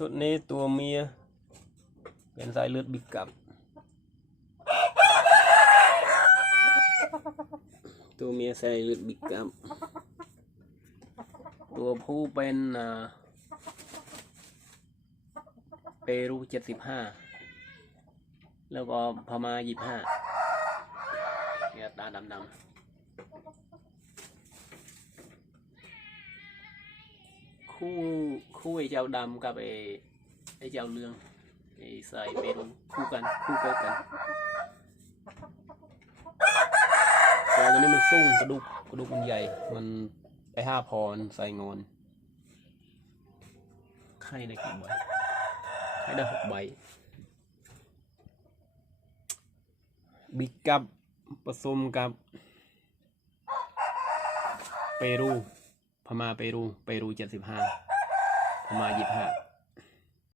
ชุดนี้ตัวเมียเป็นสายเลือดบิ๊กกับตัวเมียสายเลือดบิ๊กกับตัวผู้เป็นเปรู75แล้วก็พม่า25เนี่ยตาดำคู่ไอ้เจ้าดำกับไอ้เจ้าเรืองไอ้สายเปรูคู่เกิดกันตัวนี้มันสุ่งกระดูกมันใหญ่มันไป5 พรใส่งอนไข่ได้กี่ใบไข่ได้6 ใบบิ๊กกับผสมกับเปรูพม่าเปรู75พม่า25